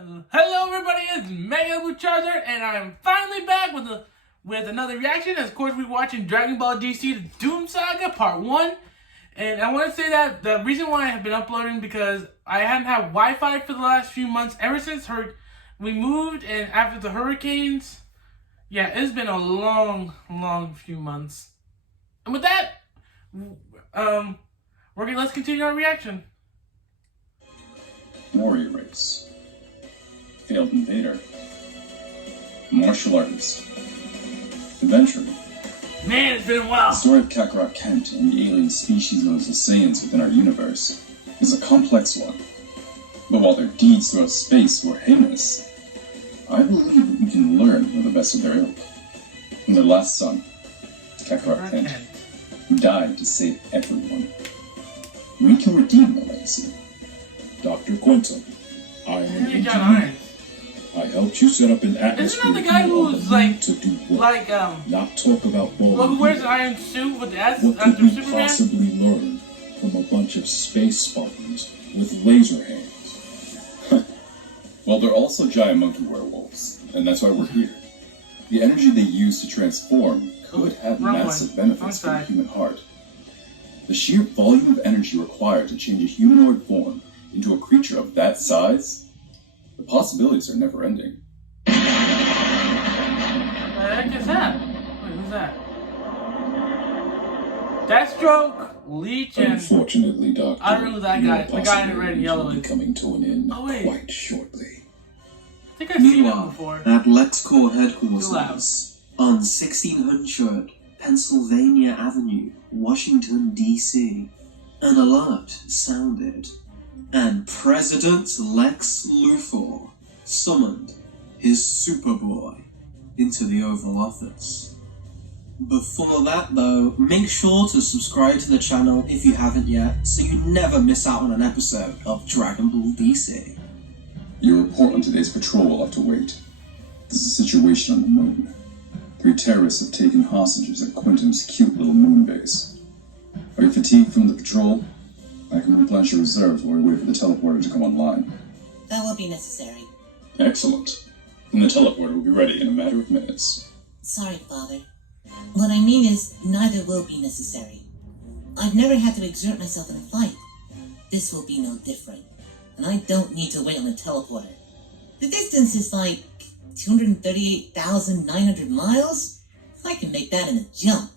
Hello everybody, it's Mega Charizard, and I'm finally back with another reaction. Of course, we're watching Dragon Ball DC Doom Saga Part 1. And I want to say that the reason why I have been uploading because I hadn't had Wi-Fi for the last few months, ever since we moved and after the hurricanes. Yeah, it's been a long few months. And with that, let's continue our reaction. Warrior race. Failed invader. Martial artist. Adventurer. Man, it's been a while. The story of Kakarot Kent and the alien species known as the Saiyans within our universe is a complex one. But while their deeds throughout space were heinous, I believe that we can learn from the best of their ilk. From their last son, Kakarot Kent, who died to save everyone. We can redeem the legacy. Dr. Quentin, I am an You got engineer. Iron. I helped you set up an atmosphere. Isn't that the guy who's like, to do work, not talk about well, who wears an iron suit with the S what after could we Superman? possibly learn from a bunch of space Spartans with laser hands? Well, they're also giant monkey werewolves, and that's why we're here. The energy they use to transform could have massive benefits for the human heart. The sheer volume of energy required to change a humanoid form into a creature of that size, the possibilities are never ending. What the heck is that? Wait, who's that? Deathstroke, Leech, and... Unfortunately, Doctor, I don't know who that guy is. The guy in red and yellow will be is. coming to an end Oh, wait. quite shortly. I think I've seen him Meanwhile, before. at LexCorp Too loud. headquarters on 1600 Pennsylvania Avenue, Washington, D.C., an alert sounded, and President Lex Luthor summoned his Superboy into the Oval Office. Before that though, make sure to subscribe to the channel if you haven't yet, so you never miss out on an episode of Dragon Ball DC. Your report on today's patrol will have to wait. There's a situation on the moon. 3 terrorists have taken hostages at Quintum's cute little moon base. Are you fatigued from the patrol? I can replenish your reserves while we wait for the teleporter to come online. That will be necessary. Excellent. Then the teleporter will be ready in a matter of minutes. Sorry, Father. What I mean is, neither will be necessary. I've never had to exert myself in a fight. This will be no different. And I don't need to wait on the teleporter. The distance is like 238,900 miles? I can make that in a jump.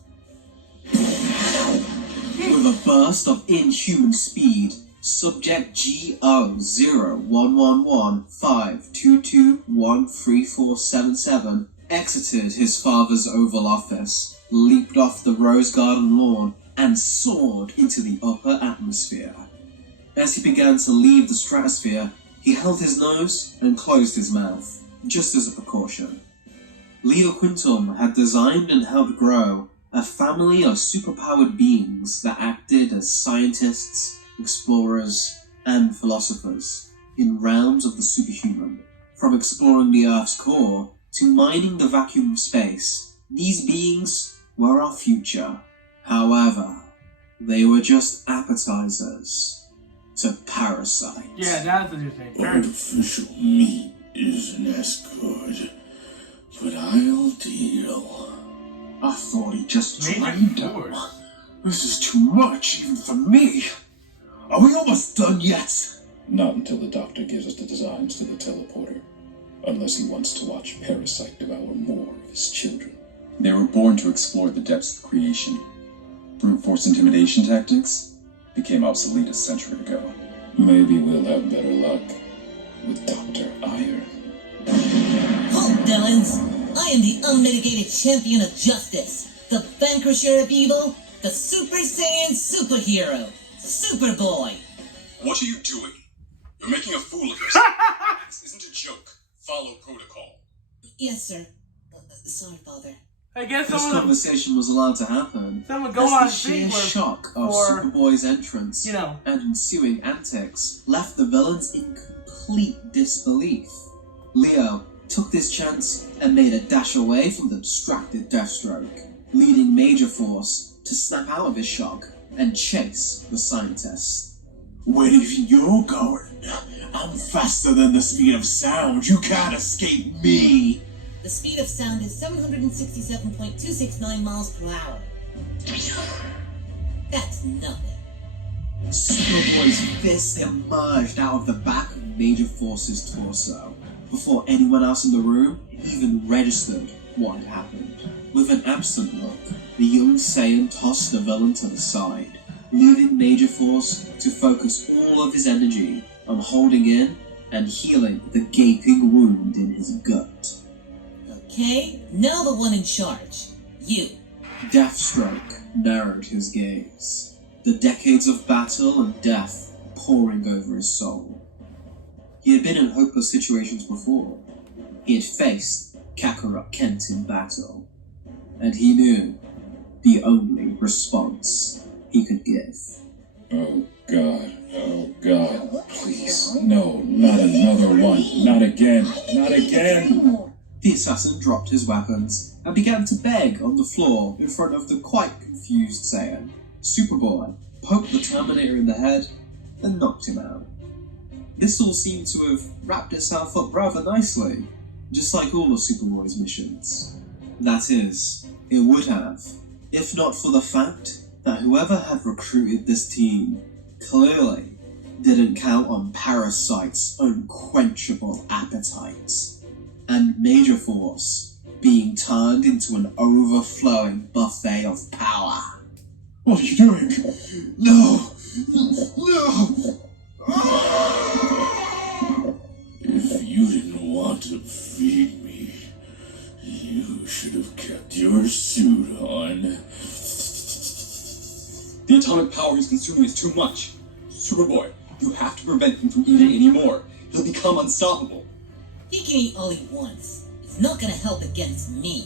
With a burst of inhuman speed, Subject G0-011522134777 exited his father's Oval Office, leaped off the Rose Garden lawn, and soared into the upper atmosphere. As he began to leave the stratosphere, he held his nose and closed his mouth, just as a precaution. Leo Quintum had designed and helped grow a family of superpowered beings that acted as scientists, explorers, and philosophers in realms of the superhuman. From exploring the Earth's core to mining the vacuum of space, these beings were our future. However, they were just appetizers to parasites. Yeah, that's what you're saying. Artificial meat isn't as good, but I'll deal. I thought he just Major drained him. Force. This is too much, even for me. Are we almost done yet? Not until the doctor gives us the designs to the teleporter. Unless he wants to watch Parasite devour more of his children. They were born to explore the depths of creation. Brute force intimidation tactics became obsolete a century ago. Maybe we'll have better luck with Dr. Iron. Halt, villains! I am the unmitigated champion of justice, the vanquisher of evil, the Super Saiyan superhero, Superboy! What are you doing? You're making a fool of yourself. This isn't a joke. Follow protocol. Yes, sir. Sorry, Father. I guess This someone conversation was allowed to happen go as on the sheer scene shock of for, Superboy's entrance you know. and ensuing antics left the villains in complete disbelief. Leo took this chance and made a dash away from the distracted Deathstroke, leading Major Force to snap out of his shock and chase the scientist. Where do you think you're going? I'm faster than the speed of sound. You can't escape me. The speed of sound is 767.269 miles per hour. That's nothing. Superboy's fist emerged out of the back of Major Force's torso before anyone else in the room even registered what had happened. With an absent look, the young Saiyan tossed the villain to the side, leaving Major Force to focus all of his energy on holding in and healing the gaping wound in his gut. Okay, now the one in charge. You. Deathstroke narrowed his gaze, the decades of battle and death pouring over his soul. He had been in hopeless situations before. He had faced Kakarot Kent in battle, and he knew the only response he could give. Oh God, please, no, not another one, not again, not again! The assassin dropped his weapons and began to beg on the floor in front of the quite confused Saiyan. Superboy poked the Terminator in the head and knocked him out. This all seemed to have wrapped itself up rather nicely, just like all of Superboy's missions. That is, it would have, if not for the fact that whoever had recruited this team clearly didn't count on Parasite's unquenchable appetite, and Major Force being turned into an overflowing buffet of power. What are you doing? No! No! If you didn't want to feed me, you should have kept your suit on. The atomic power he's consuming is too much. Superboy, you have to prevent him from eating any more. He'll become unstoppable. He can eat all he wants. It's not gonna help against me.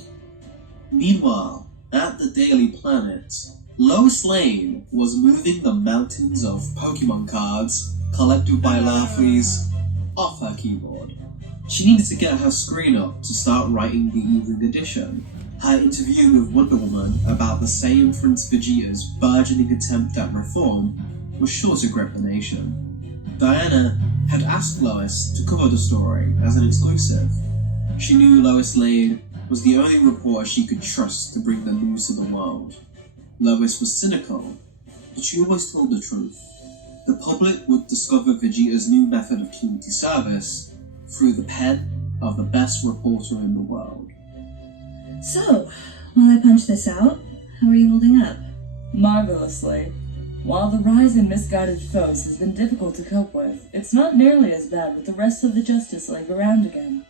Meanwhile, at the Daily Planet, Lois Lane was moving the mountains of Pokemon cards collected by Larfleeze off her keyboard. She needed to get her screen up to start writing the evening edition. Her interview with Wonder Woman about the Saiyan Prince Vegeta's burgeoning attempt at reform was sure to grip the nation. Diana had asked Lois to cover the story as an exclusive. She knew Lois Lane was the only reporter she could trust to bring the news to the world. Lois was cynical, but she always told the truth. The public would discover Vegeta's new method of community service through the pen of the best reporter in the world. So, while I punch this out, how are you holding up? Marvelously. While the rise in misguided foes has been difficult to cope with, it's not nearly as bad with the rest of the Justice League around again.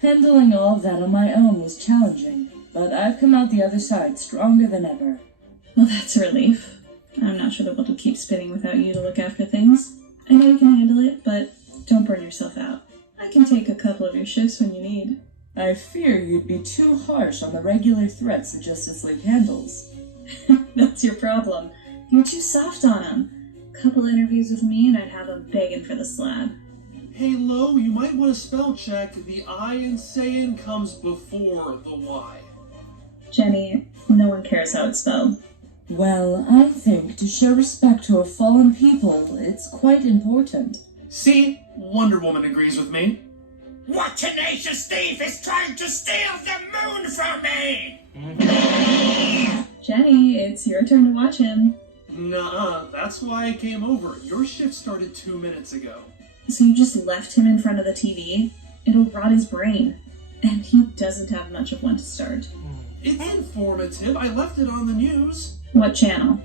Handling all of that on my own was challenging, but I've come out the other side stronger than ever. Well, that's a relief. I'm not sure that we'll keep spinning without you to look after things. I know you can handle it, but don't burn yourself out. I can take a couple of your shifts when you need. I fear you'd be too harsh on the regular threats the Justice League handles. That's your problem. You're too soft on them. Couple interviews with me and I'd have them begging for the slab. Hey Lo, you might want to spell check. The I in Saiyan comes before the Y. Jenny, no one cares how it's spelled. Well, I think to show respect to a fallen people, it's quite important. See? Wonder Woman agrees with me. What tenacious thief is trying to steal the moon from me? Jenny, it's your turn to watch him. Nuh-uh, that's why I came over. Your shift started 2 minutes ago. So you just left him in front of the TV? It'll rot his brain. And he doesn't have much of one to start. It's informative. I left it on the news. What channel?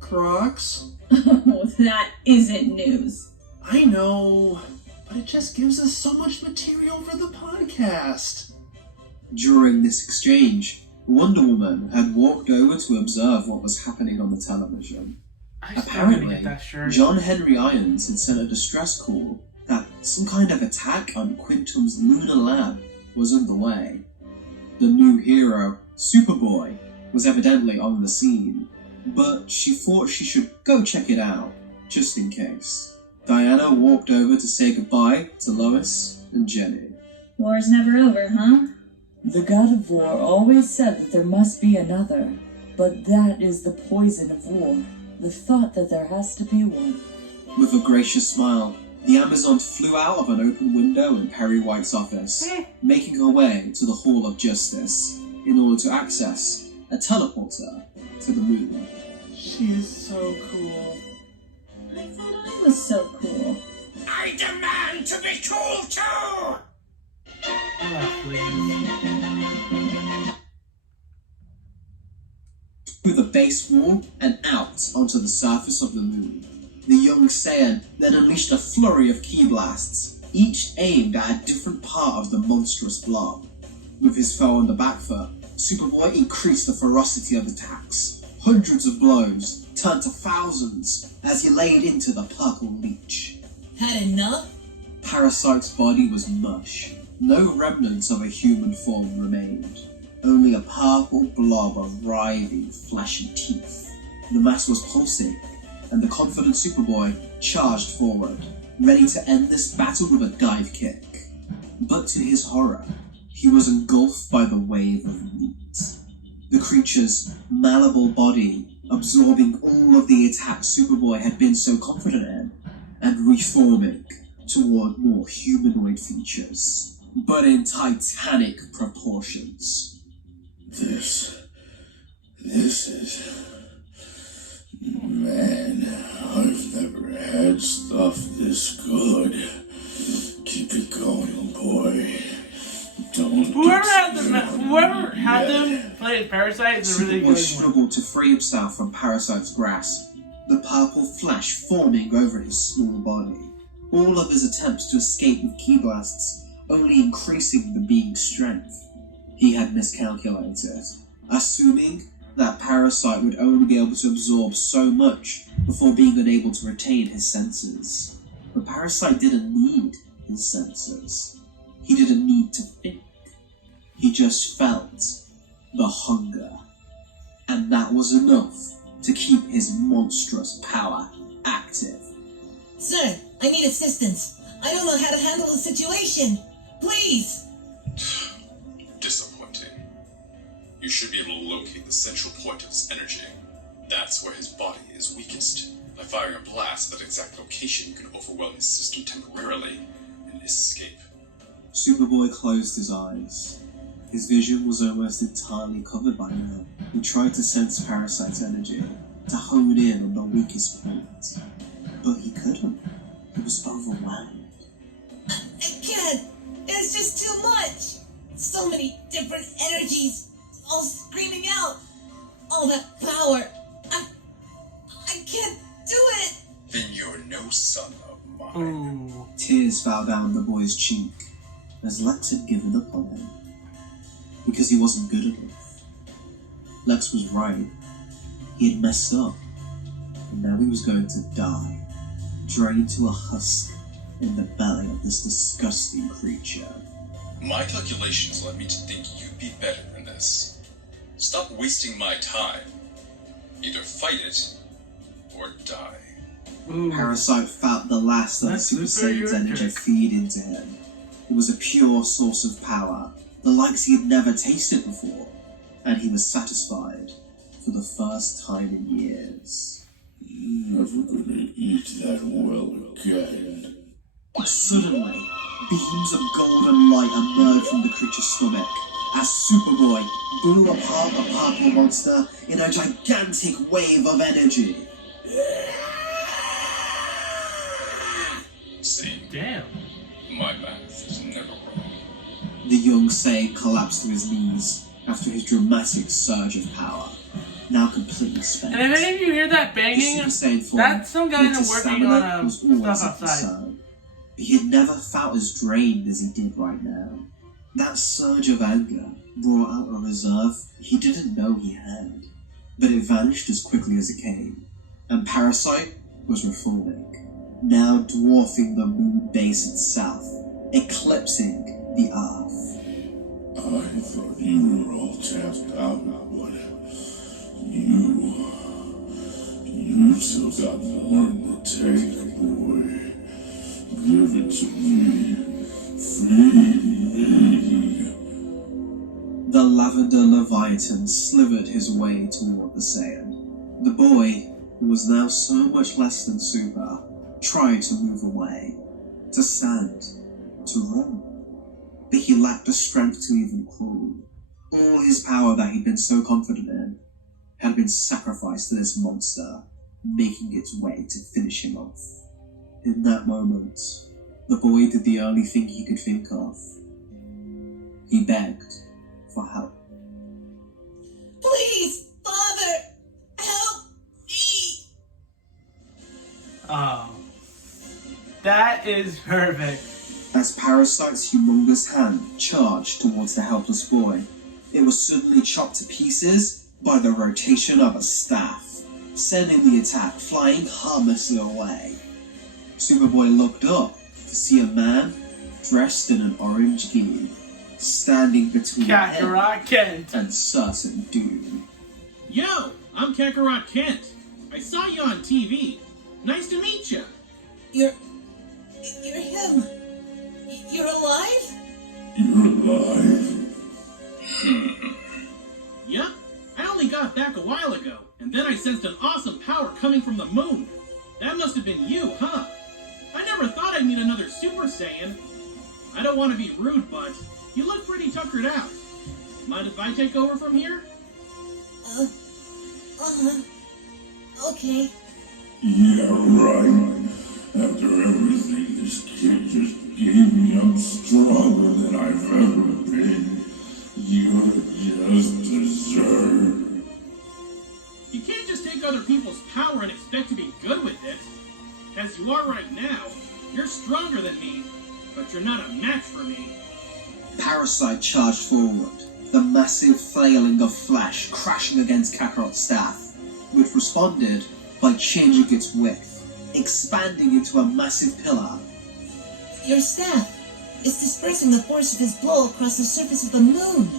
Crocs. Oh, that isn't news. I know, but it just gives us so much material for the podcast. During this exchange, Wonder Woman had walked over to observe what was happening on the television. Apparently, John Henry Irons had sent a distress call that some kind of attack on Quintum's lunar lab was underway. The new hero, Superboy, was evidently on the scene, but she thought she should go check it out, just in case. Diana walked over to say goodbye to Lois and Jenny. War's never over, huh? The God of War always said that there must be another, but that is the poison of war, the thought that there has to be one. With a gracious smile, The Amazon flew out of an open window in Perry White's office, making her way to the Hall of Justice in order to access a teleporter to the moon. She is so cool. I thought I was so cool. I demand to be cool too! Oh, please. Through the base wall and out onto the surface of the moon. The young Saiyan then unleashed a flurry of ki blasts, each aimed at a different part of the monstrous blob. With his foe on the back foot, Superboy increased the ferocity of attacks. Hundreds of blows turned to thousands as he laid into the purple leech. Had enough? Parasite's body was mush. No remnants of a human form remained. Only a purple blob of writhing flesh and teeth. The mass was pulsing, and the confident Superboy charged forward, ready to end this battle with a dive kick. But to his horror, he was engulfed by the wave of meat. The creature's malleable body absorbing all of the attacks Superboy had been so confident in, and reforming toward more humanoid features, but in titanic proportions. This is... Man, I've never had stuff this good. Keep it going, boy. Don't Whoever had them play as Parasite is a really Superboy good one. struggled to free himself from Parasite's grasp, the purple flash forming over his small body. All of his attempts to escape with ki blasts only increasing the being's strength. He had miscalculated, assuming that Parasite would only be able to absorb so much before being unable to retain his senses. But Parasite didn't need his senses. He didn't need to think. He just felt the hunger. And that was enough to keep his monstrous power active. Sir, I need assistance. I don't know how to handle the situation. Please! Disappointing. You should be able to locate the central point of his energy. That's where his body is weakest. By firing a blast at that exact location, you can overwhelm his system temporarily and escape. Superboy closed his eyes. His vision was almost entirely covered by now. He tried to sense Parasite's energy, to hone in on the weakest point. But he couldn't. He was overwhelmed. I can't. There's just too much. So many different energies, all screaming out. All that power. I can't do it. Then you're no son of mine. Ooh. Tears fell down the boy's cheek as Lex had given up on him. Because he wasn't good enough. Lex was right. He had messed up. And now he was going to die, drained to a husk in the belly of this disgusting creature. My calculations led me to think you'd be better than this. Stop wasting my time. Either fight it, or die. Ooh. Parasite felt the last of the That's Super super Saiyan's energy electric. feed into him. It was a pure source of power, the likes he had never tasted before, and he was satisfied for the first time in years. Never gonna eat that well again. Suddenly, beams of golden light emerged from the creature's stomach as Superboy blew apart the purple monster in a gigantic wave of energy. See, Damn. my math is never wrong. The young Saiyan collapsed to his knees after his dramatic surge of power, now completely spent. And if any of you hear that The banging, Super Saiyan form, that's some guys with his are working stamina, on was always stuff a outside. concern. He had never felt as drained as he did right now. That surge of anger brought out a reserve he didn't know he had, but it vanished as quickly as it came, and Parasite was reforming, now dwarfing the moon base itself, eclipsing the Earth. I thought you were all tapped out, but you still got more in the tank, boy. Give it to me. Feed me. The Lavender Leviathan slivered his way toward the Saiyan. The boy, who was now so much less than super, tried to move away, to stand, to run. But he lacked the strength to even crawl. All his power that he'd been so confident in had been sacrificed to this monster, making its way to finish him off. In that moment, the boy did the only thing he could think of. He begged for help. Please, Father, help me! Oh, that is perfect. As Parasite's humongous hand charged towards the helpless boy, it was suddenly chopped to pieces by the rotation of a staff, sending the attack flying harmlessly away. Superboy looked up to see a man dressed in an orange gi, standing between him Kakarot Kent. and certain doom. Yo, I'm Kakarot Kent. I saw you on TV. Nice to meet you. You're him. You're alive? You're alive. Yep, I only got back a while ago, and then I sensed an awesome power coming from the moon. That must have been you, huh? I never thought I'd meet another Super Saiyan. I don't want to be rude, but you look pretty tuckered out. Mind if I take over from here? Okay. Yeah, right. After everything this kid just gave me, I'm stronger than I've ever been. You're just dessert. You can't just take other people's power and expect to be good with it. As you are right now, you're stronger than me, but you're not a match for me. Parasite charged forward, the massive flailing of flesh crashing against Kakarot's staff, which responded by changing its width, expanding into a massive pillar. Your staff is dispersing the force of his blow across the surface of the moon.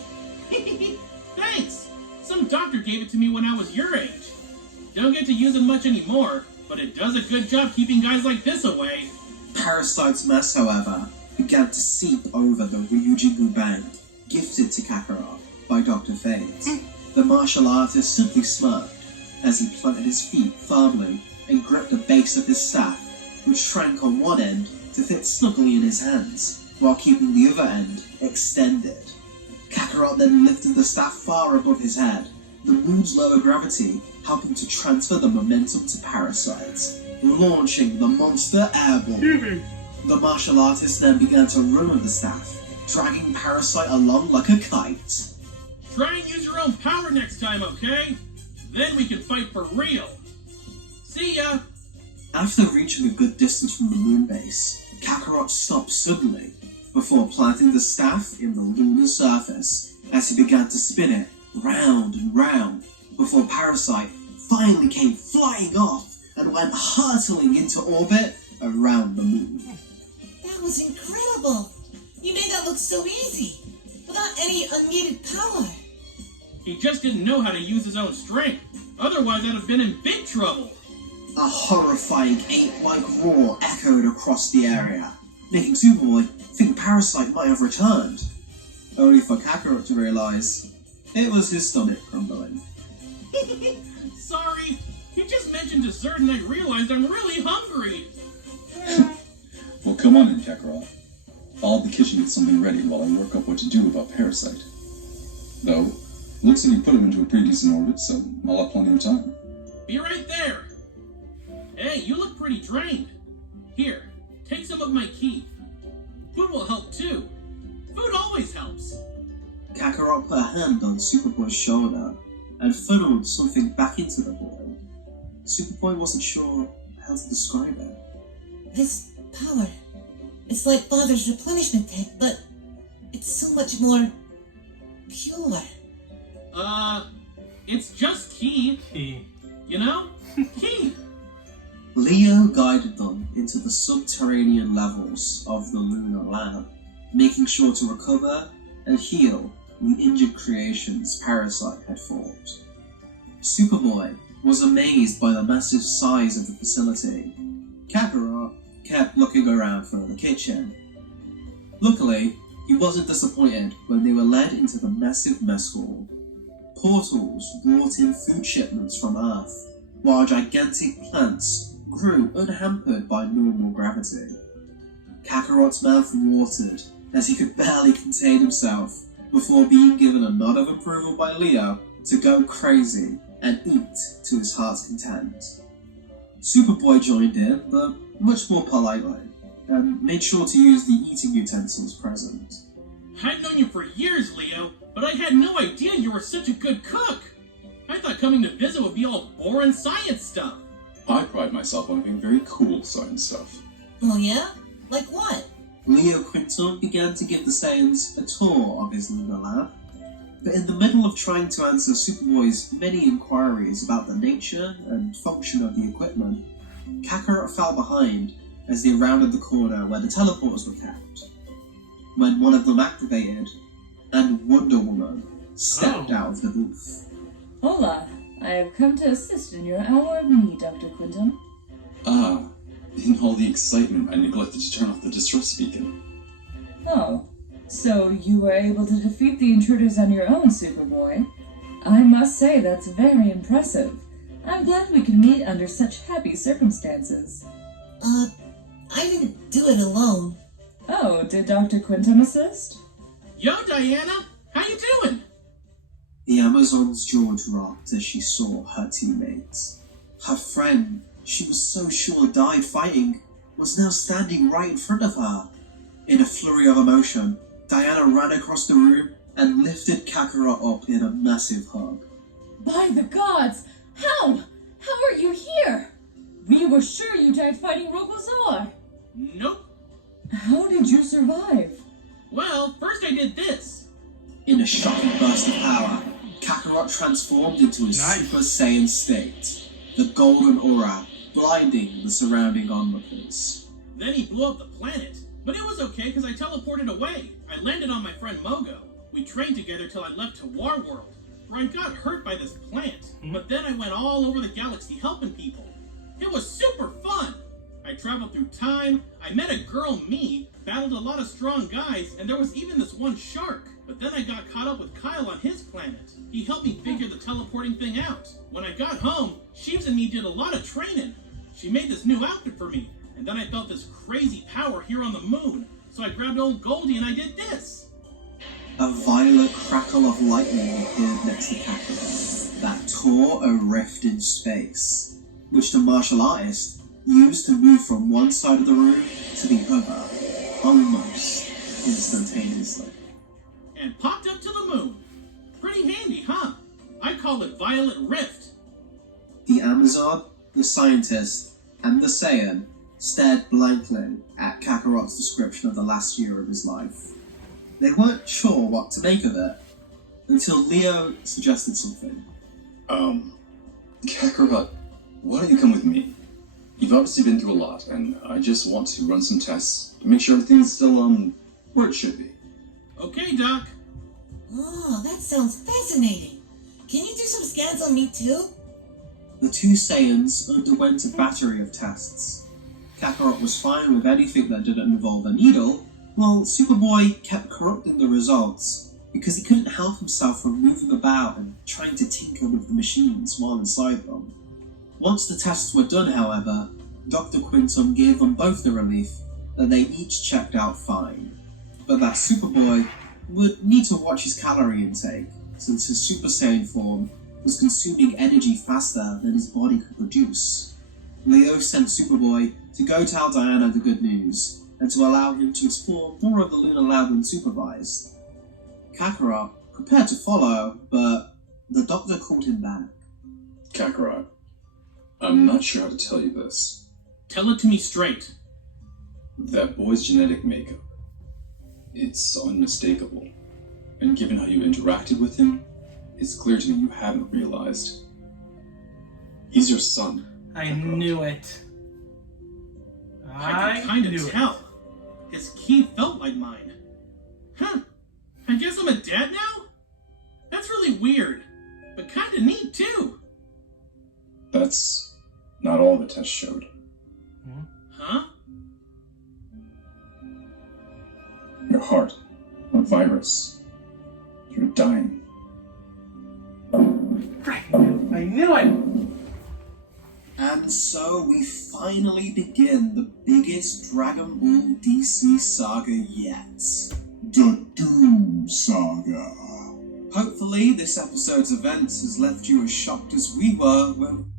Thanks! Some doctor gave it to me when I was your age. Don't get to use it much anymore, but it does a good job keeping guys like this away. Parasite's mass, however, began to seep over the Ryujingu band, gifted to Kakarot by Dr. Fate. The martial artist simply smirked as he planted his feet firmly and gripped the base of his staff, which shrank on one end to fit snugly in his hands, while keeping the other end extended. Kakarot then lifted the staff far above his head, the moon's lower gravity helping to transfer the momentum to Parasite, launching the monster airborne. The martial artist then began to run with the staff, dragging Parasite along like a kite. Try and use your own power next time, okay? Then we can fight for real. See ya! After reaching a good distance from the moon base, Kakarot stopped suddenly before planting the staff in the lunar surface as he began to spin it round and round before Parasite finally came flying off and went hurtling into orbit around the moon. That was incredible. You made that look so easy, without any unneeded power. He just didn't know how to use his own strength. Otherwise, I'd have been in big trouble. A horrifying ape-like roar echoed across the area, making Superboy think Parasite might have returned, only for Kakarot to realize it was his stomach crumbling. Sorry, you just mentioned dessert and I realized I'm really hungry. Well, come on in, Kakarot. I'll have the kitchen get something ready while I work up what to do about Parasite. Though, looks like you put him into a pretty decent orbit, so I'll have plenty of time. Be right there. Hey, you look pretty drained. Here, take some of my ki. Food will help too. Food always helps. Kakarot put a hand on Superboy's shoulder and funneled something back into the boy. Superboy wasn't sure how to describe it. This power, it's like Father's replenishment tank, but it's so much more pure. It's just ki. You know? Ki. Leo guided them into the subterranean levels of the lunar lab, making sure to recover and heal the injured creations Parasite had fought. Superboy was amazed by the massive size of the facility. Kakarot kept looking around for the kitchen. Luckily, he wasn't disappointed when they were led into the massive mess hall. Portals brought in food shipments from Earth, while gigantic plants grew unhampered by normal gravity. Kakarot's mouth watered as he could barely contain himself before being given a nod of approval by Leo to go crazy and eat to his heart's content. Superboy joined in, but much more politely, and made sure to use the eating utensils present. I've known you for years, Leo, but I had no idea you were such a good cook. I thought coming to visit would be all boring science stuff. I pride myself on being very cool science stuff. Oh yeah? Like what? Leo Quinton began to give the Saiyans a tour of his lunar lab, but in the middle of trying to answer Superboy's many inquiries about the nature and function of the equipment, Kakarot fell behind as they rounded the corner where the teleporters were kept. When one of them activated, and Wonder Woman stepped out of the booth. Hola, I have come to assist in your hour of need, Dr. Quinton. Ah, in all the excitement, I neglected to turn off the distress beacon. Oh, so you were able to defeat the intruders on your own, Superboy. I must say that's very impressive. I'm glad we can meet under such happy circumstances. I didn't do it alone. Oh, did Dr. Quinton assist? Yo, Diana, how you doing? The Amazon's jaw dropped as she saw her teammates. Her friend, she was so sure died fighting, was now standing right in front of her. In a flurry of emotion, Diana ran across the room and lifted Kakarot up in a massive hug. By the gods! How? How are you here? We were sure you died fighting Rogozor. Nope. How did you survive? Well, first I did this. In a shocking burst of power, Kakarot transformed into a Super Saiyan state, the golden aura blinding the surrounding onlookers. Then he blew up the planet. But it was okay because I teleported away. I landed on my friend Mogo. We trained together till I left to War World, where I got hurt by this plant. But then I went all over the galaxy helping people. It was super fun. I traveled through time, I met a girl, me, battled a lot of strong guys, and there was even this one shark. But then I got caught up with Kyle on his planet. He helped me figure the teleporting thing out. When I got home, Sheeves and me did a lot of training. She made this new outfit for me, and then I felt this crazy power here on the moon. So I grabbed old Goldie and I did this. A violet crackle of lightning appeared next to Kakarot that tore a rift in space, which the martial artist used to move from one side of the room to the other, almost instantaneously. And popped up to the moon. Pretty handy, huh? I call it Violet Rift. The Amazon, the scientist, and the Saiyan stared blankly at Kakarot's description of the last year of his life. They weren't sure what to make of it, until Leo suggested something. Kakarot, why don't you come with me? You've obviously been through a lot, and I just want to run some tests to make sure everything's still, where it should be. Okay, Doc. Oh, that sounds fascinating. Can you do some scans on me too? The two Saiyans underwent a battery of tests. Kakarot was fine with anything that didn't involve a needle, while Superboy kept corrupting the results because he couldn't help himself from moving about and trying to tinker with the machines while inside them. Once the tests were done, however, Dr. Quinton gave them both the relief that they each checked out fine, but that Superboy would need to watch his calorie intake since his Super Saiyan form was consuming energy faster than his body could produce. Leo sent Superboy to go tell Diana the good news and to allow him to explore more of the lunar lab unsupervised. Kakarot prepared to follow, but the doctor called him back. Kakarot, I'm not sure how to tell you this. Tell it to me straight. That boy's genetic makeup, it's unmistakable. And given how you interacted with him, it's clear to me you haven't realized. He's your son. I knew it. I could kind of tell. His key felt like mine. Huh. I guess I'm a dad now? That's really weird, but kind of neat too. That's not all the tests showed. Huh? Your heart, a virus. You're dying. I knew it! And so we finally begin the biggest Dragon Ball DC saga yet. The Doom Saga. Hopefully this episode's events has left you as shocked as we were when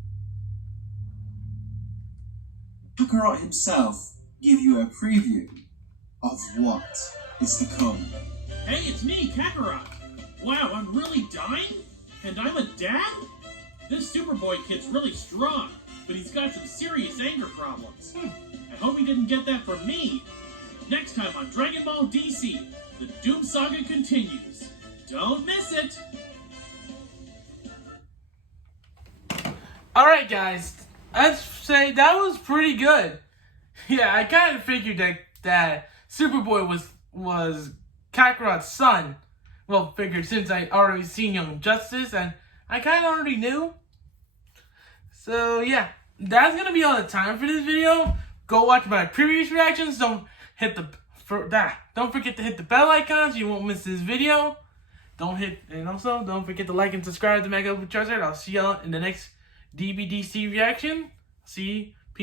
Kakarot himself give you a preview of what is to come. Hey, it's me, Kakarot. Wow, I'm really dying? And I'm a dad? This Superboy kid's really strong, but he's got some serious anger problems. I hope he didn't get that from me. Next time on Dragon Ball DC, the Doom Saga continues. Don't miss it! Alright guys, I'd say that was pretty good. Yeah, I kind of figured that Superboy was Kakarot's son. Well, figured since I already seen Young Justice, and I kind of already knew. So yeah, that's gonna be all the time for this video. Go watch my previous reactions. Don't forget to hit the bell icon so you won't miss this video. Also don't forget to like and subscribe to Mega Charger. I'll see y'all in the next DBDC reaction. See